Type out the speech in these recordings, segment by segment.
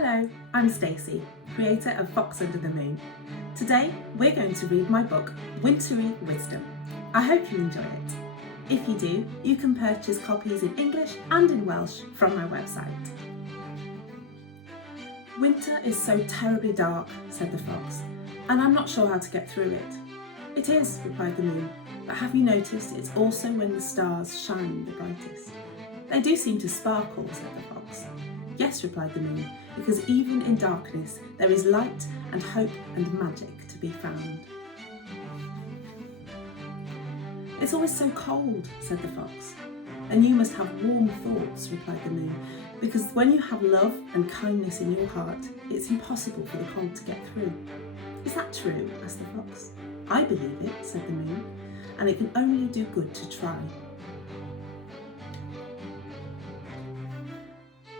Hello, I'm Stacey, creator of Fox Under the Moon. Today we're going to read my book, Wintery Wisdom. I hope you enjoy it. If you do, you can purchase copies in English and in Welsh from my website. Winter is so terribly dark, said the fox, and I'm not sure how to get through it. It is, replied the moon, but have you noticed it's also when the stars shine the brightest? They do seem to sparkle, said the fox. Yes, replied the moon, because even in darkness there is light and hope and magic to be found. It's always so cold, said the fox. And you must have warm thoughts, replied the moon, because when you have love and kindness in your heart, it's impossible for the cold to get through. Is that true? Asked the fox. I believe it, said the moon, and it can only do good to try.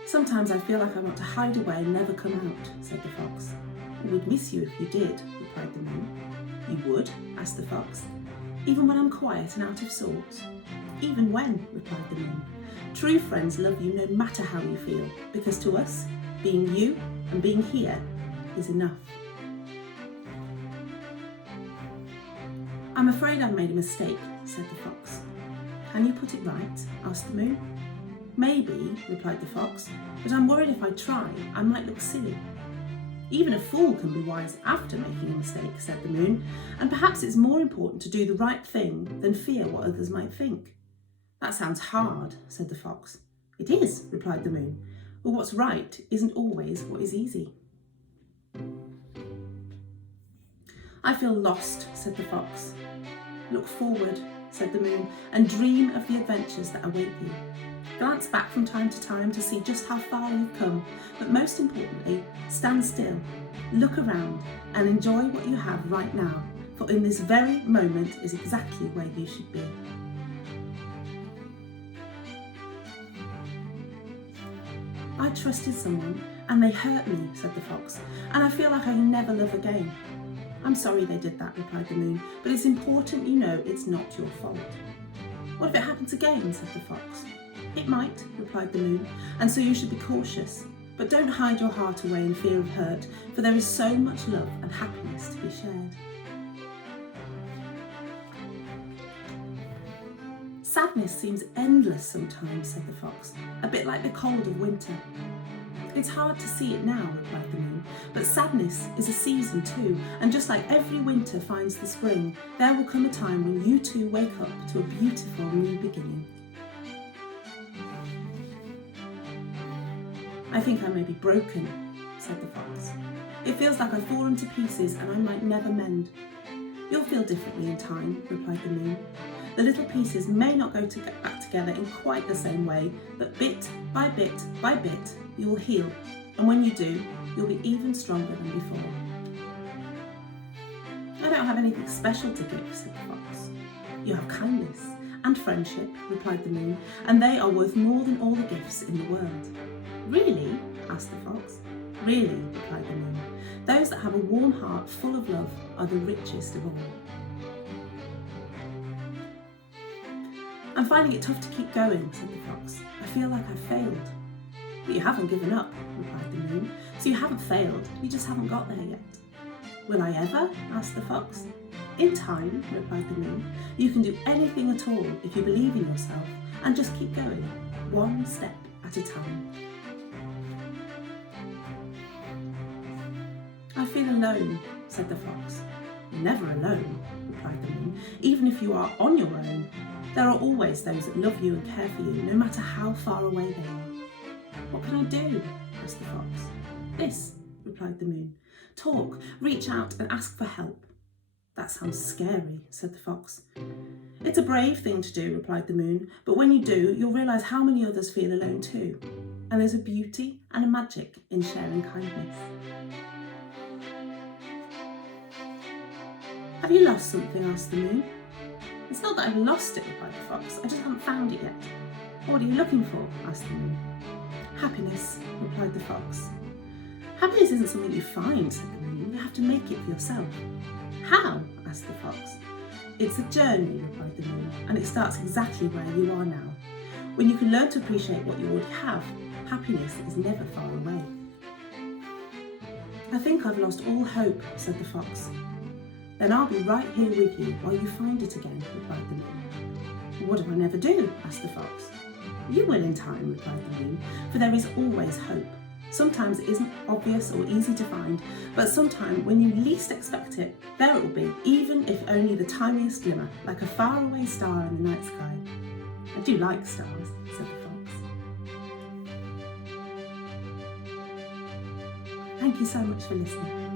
Sometimes I feel like I want to hide away and never come out, said the fox. We'd miss you if you did, replied the moon. You would? Asked the fox. Even when I'm quiet and out of sorts? Even when, replied the moon. True friends love you no matter how you feel, because to us, being you and being here is enough. I'm afraid I've made a mistake, said the fox. Can you put it right? Asked the moon. Maybe, replied the fox, but I'm worried if I try, I might look silly. Even a fool can be wise after making a mistake, said the moon, and perhaps it's more important to do the right thing than fear what others might think. That sounds hard, said the fox. It is, replied the moon, but what's right isn't always what is easy. I feel lost, said the fox. Look forward, said the moon, and dream of the adventures that await you. Glance back from time to time to see just how far you've come, but most importantly, stand still, look around and enjoy what you have right now, for in this very moment is exactly where you should be. I trusted someone and they hurt me, said the fox, and I feel like I can never love again. I'm sorry they did that, replied the moon, but it's important you know it's not your fault. What if it happens again, said the fox. It might, replied the moon, and so you should be cautious. But don't hide your heart away in fear of hurt, for there is so much love and happiness to be shared. Sadness seems endless sometimes, said the fox, a bit like the cold of winter. It's hard to see it now, replied the moon, but sadness is a season too, and just like every winter finds the spring, there will come a time when you too wake up to a beautiful new beginning. I think I may be broken, said the fox. It feels like I've fallen to pieces and I might never mend. You'll feel differently in time, replied the moon. The little pieces may not go back together in quite the same way, but bit by bit by bit, you will heal, and when you do, you'll be even stronger than before. I don't have anything special to give, said the fox. You have kindness and friendship, replied the moon, and they are worth more than all the gifts in the world. Really? Asked the fox. Really, replied the moon. Those that have a warm heart full of love are the richest of all. I'm finding it tough to keep going, said the fox. I feel like I've failed. But you haven't given up, replied the moon. So you haven't failed, you just haven't got there yet. Will I ever? Asked the fox. In time, replied the moon. You can do anything at all if you believe in yourself and just keep going, one step at a time. I feel alone, said the fox. You're never alone, replied the moon. Even if you are on your own, there are always those that love you and care for you, no matter how far away they are. What can I do? Asked the fox. This, replied the moon. Talk, reach out and ask for help. That sounds scary, said the fox. It's a brave thing to do, replied the moon, but when you do, you'll realise how many others feel alone too. And there's a beauty and a magic in sharing kindness. Have you lost something? Asked the moon. It's not that I've lost it, replied the fox. I just haven't found it yet. What are you looking for? Asked the moon. Happiness, replied the fox. Happiness isn't something you find, said the moon. You have to make it for yourself. How? Asked the fox. It's a journey, replied the moon, and it starts exactly where you are now. When you can learn to appreciate what you already have, happiness is never far away. I think I've lost all hope, said the fox. Then I'll be right here with you while you find it again, replied the moon. What if I never do? Asked the fox. You will in time, replied the moon, for there is always hope. Sometimes it isn't obvious or easy to find, but sometime when you least expect it, there it will be, even if only the tiniest glimmer, like a faraway star in the night sky. I do like stars, said the fox. Thank you so much for listening.